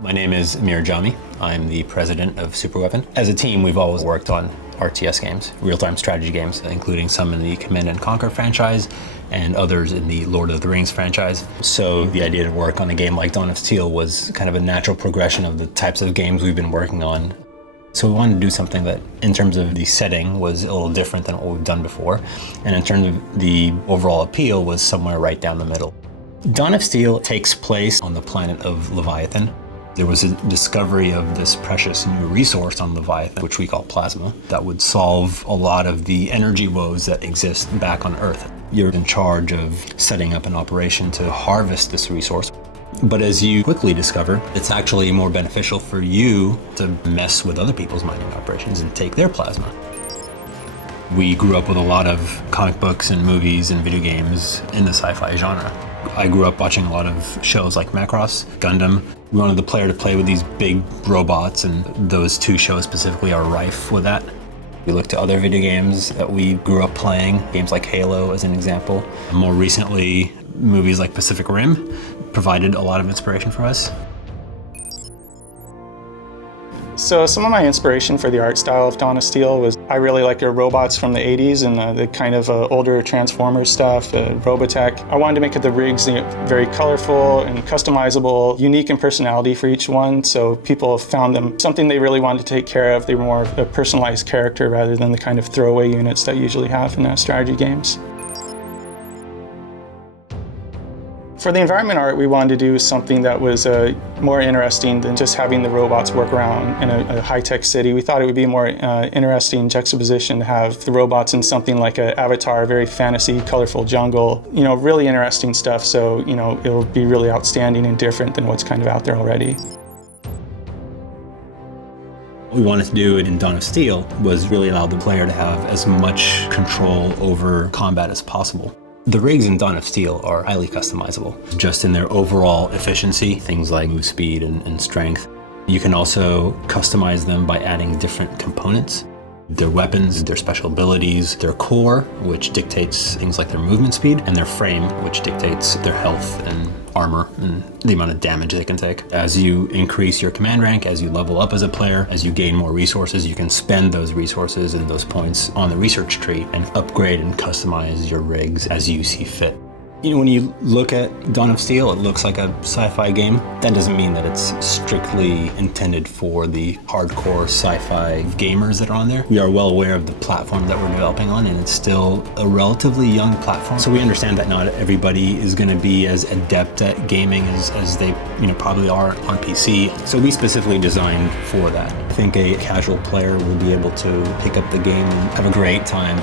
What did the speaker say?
My name is Amir Jami. I'm the president of Superweapon. As a team, we've always worked on RTS games, real-time strategy games, including some in the Command and Conquer franchise and others in the Lord of the Rings franchise. So the idea to work on a game like Dawn of Steel was kind of a natural progression of the types of games we've been working on. So we wanted to do something that, in terms of the setting, was a little different than what we've done before. And in terms of the overall appeal, was somewhere right down the middle. Dawn of Steel takes place on the planet of Leviathan. There was a discovery of this precious new resource on Leviathan, which we call plasma, that would solve a lot of the energy woes that exist back on Earth. You're in charge of setting up an operation to harvest this resource. But as you quickly discover, it's actually more beneficial for you to mess with other people's mining operations and take their plasma. We grew up with a lot of comic books and movies and video games in the sci-fi genre. I grew up watching a lot of shows like Macross, Gundam. We wanted the player to play with these big robots, and those two shows specifically are rife with that. We looked to other video games that we grew up playing, games like Halo as an example. More recently, movies like Pacific Rim provided a lot of inspiration for us. So some of my inspiration for the art style of Dawn of Steel was I really like the robots from the 80s and the kind of older Transformers stuff, Robotech. I wanted to make the rigs very colorful and customizable, unique in personality for each one, so people found them something they really wanted to take care of. They were more of a personalized character rather than the kind of throwaway units that you usually have in strategy games. For the environment art, we wanted to do something that was more interesting than just having the robots work around in a high-tech city. We thought it would be more interesting juxtaposition to have the robots in something like an Avatar, very fantasy, colorful jungle. Really interesting stuff, so it'll be really outstanding and different than what's kind of out there already. What we wanted to do in Dawn of Steel was really allow the player to have as much control over combat as possible. The rigs in Dawn of Steel are highly customizable, just in their overall efficiency, things like move speed and strength. You can also customize them by adding different components. Their weapons, their special abilities, their core, which dictates things like their movement speed, and their frame, which dictates their health and armor and the amount of damage they can take. As you increase your command rank, as you level up as a player, as you gain more resources, you can spend those resources and those points on the research tree and upgrade and customize your rigs as you see fit. When you look at Dawn of Steel, it looks like a sci-fi game. That doesn't mean that it's strictly intended for the hardcore sci-fi gamers that are on there. We are well aware of the platform that we're developing on, and it's still a relatively young platform. So we understand that not everybody is going to be as adept at gaming as they probably are on PC. So we specifically designed for that. I think a casual player will be able to pick up the game and have a great time.